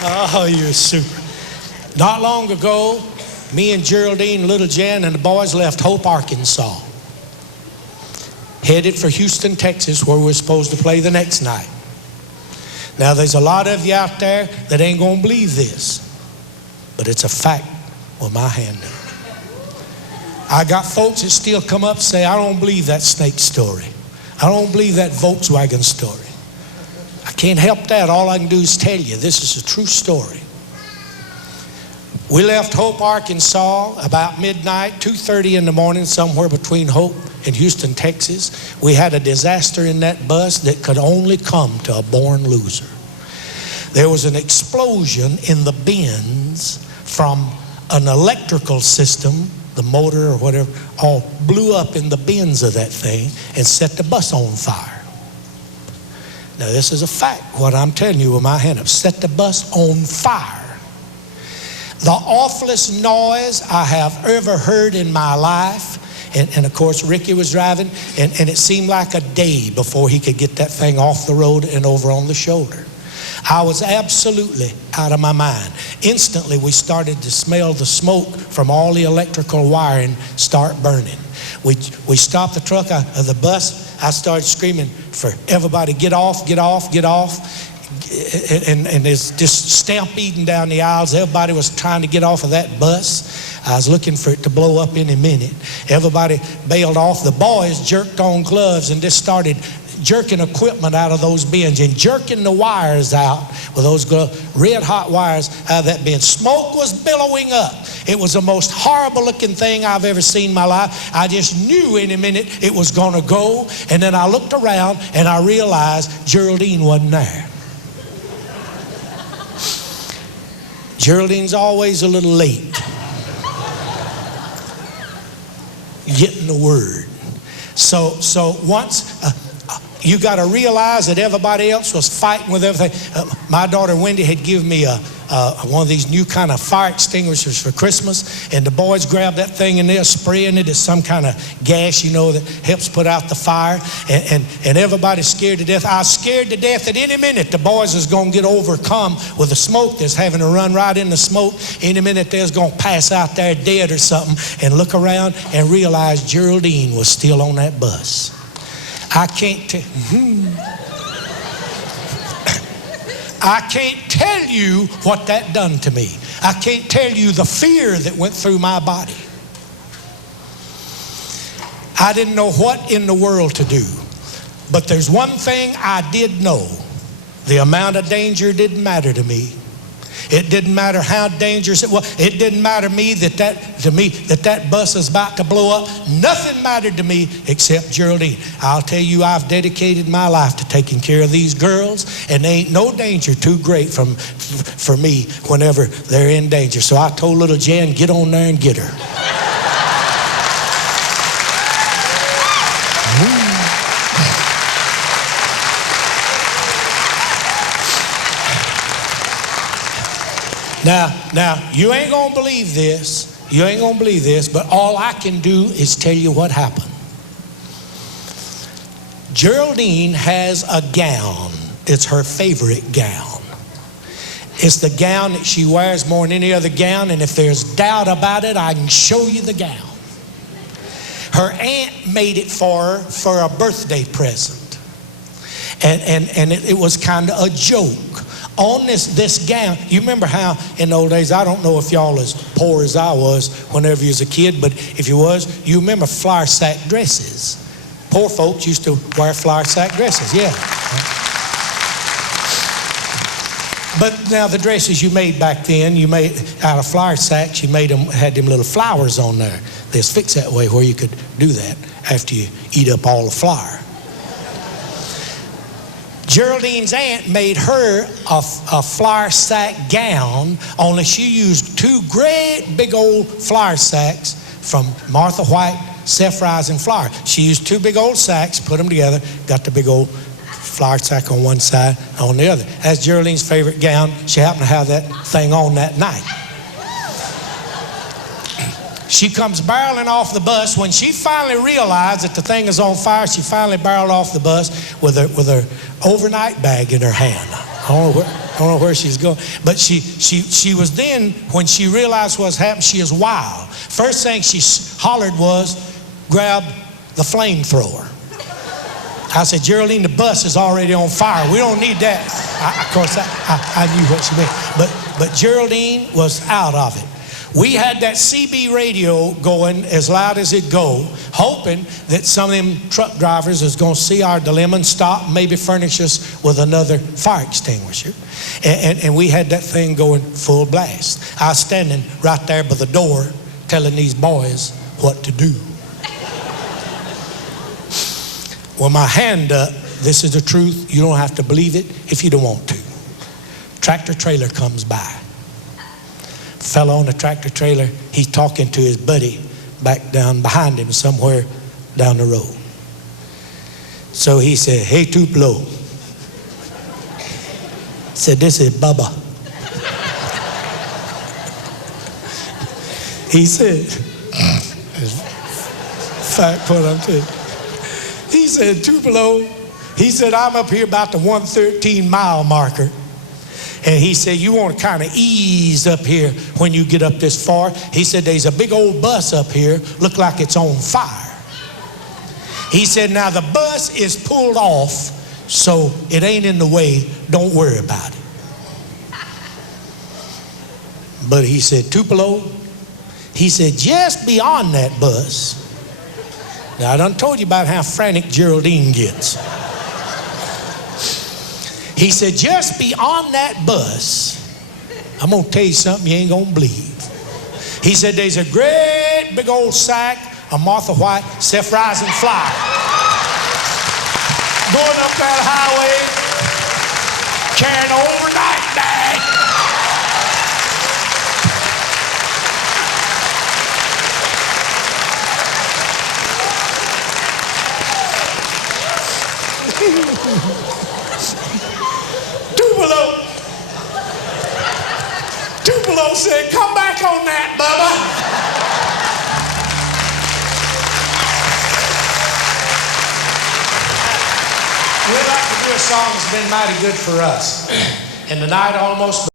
Oh, you're super. Not long ago, me and Geraldine, little Jan, and the boys left Hope, Arkansas, headed for Houston, Texas, where we're supposed to play the next night. Now, there's a lot of you out there that ain't gonna believe this, but it's a fact with my hand up. I got folks that still come up and say, I don't believe that snake story. I don't believe that Volkswagen story. I can't help that. All I can do is tell you, this is a true story. We left Hope, Arkansas about midnight, 2:30 in the morning, somewhere between Hope and Houston, Texas. We had a disaster in that bus that could only come to a born loser. There was an explosion in the bins from an electrical system, the motor or whatever, all blew up in the bins of that thing and set the bus on fire. Now, this is a fact, what I'm telling you with my hand up. Set the bus on fire. The awfulest noise I have ever heard in my life. And of course, Ricky was driving, and it seemed like a day before he could get that thing off the road and over on the shoulder. I was absolutely out of my mind. Instantly, we started to smell the smoke from all the electrical wiring start burning. We stopped the truck of the bus. I started screaming for everybody, get off, get off, get off. And it's just stampeding down the aisles. Everybody was trying to get off of that bus. I was looking for it to blow up any minute. Everybody bailed off. The boys jerked on gloves and just started jerking equipment out of those bins and jerking the wires out with those red hot wires out of that bin. Smoke was billowing up. It was the most horrible looking thing I've ever seen in my life. I just knew any minute it was going to go. And then I looked around and I realized Geraldine wasn't there. Geraldine's always a little late getting the word. So once you got to realize that everybody else was fighting with everything. My daughter Wendy had given me one of these new kind of fire extinguishers for Christmas, and the boys grabbed that thing and they're spraying it as some kind of gas, you know, that helps put out the fire, and everybody's scared to death. I was scared to death that any minute the boys is going to get overcome with the smoke that's having to run right in the smoke. Any minute they're going to pass out there dead or something, and look around and realize Geraldine was still on that bus. I can't tell you what that done to me. I can't tell you the fear that went through my body. I didn't know what in the world to do. But there's one thing I did know. The amount of danger didn't matter to me. It didn't matter how dangerous it was. It didn't matter to me that bus is about to blow up. Nothing mattered to me except Geraldine. I'll tell you, I've dedicated my life to taking care of these girls, and there ain't no danger too great for me whenever they're in danger. So I told little Jan, get on there and get her. Now, you ain't gonna believe this. You ain't gonna believe this, but all I can do is tell you what happened. Geraldine has a gown. It's her favorite gown. It's the gown that she wears more than any other gown, and if there's doubt about it, I can show you the gown. Her aunt made it for a birthday present. And it was kind of a joke. On this gown, you remember how in the old days, I don't know if y'all as poor as I was whenever you was a kid, but if you was, you remember flour sack dresses. Poor folks used to wear flour sack dresses, yeah. But now the dresses you made back then, you made out of flour sacks, you made them, had them little flowers on there. They're fixed that way where you could do that after you eat up all the flour. Geraldine's aunt made her a flour sack gown, only she used two great big old flour sacks from Martha White self-rising flour. She used two big old sacks, put them together, got the big old flour sack on one side, on the other. That's Geraldine's favorite gown. She happened to have that thing on that night. She comes barreling off the bus. When she finally realized that the thing is on fire, she finally barreled off the bus with her overnight bag in her hand. I don't know I don't know where she's going. But she was then, when she realized what's happened, she is wild. First thing she hollered was, grab the flamethrower. I said, Geraldine, the bus is already on fire. We don't need that. Of course, I knew what she meant. But Geraldine was out of it. We had that CB radio going as loud as it go, hoping that some of them truck drivers is going to see our dilemma and stop and maybe furnish us with another fire extinguisher. And we had that thing going full blast. I was standing right there by the door telling these boys what to do. Well, my hand up, this is the truth. You don't have to believe it if you don't want to. Tractor trailer comes by. Fellow on the tractor trailer, he's talking to his buddy back down behind him somewhere down the road. So he said, hey, Tupelo. Said, this is Bubba. He said, fact what I'm telling you. He said, Tupelo, he said, I'm up here about the 113-mile marker. And he said, you want to kind of ease up here when you get up this far. He said, there's a big old bus up here, look like it's on fire. He said, now the bus is pulled off, so it ain't in the way, don't worry about it. But he said, Tupelo, he said, just beyond that bus. Now I done told you about how frantic Geraldine gets. He said, just beyond that bus, I'm going to tell you something you ain't going to believe. He said, there's a great big old sack of Martha White self-rising flour going up that highway, carrying an overnight bag. Tupelo said, come back on that, Bubba. We'd like to do a song that's been mighty good for us. And the night almost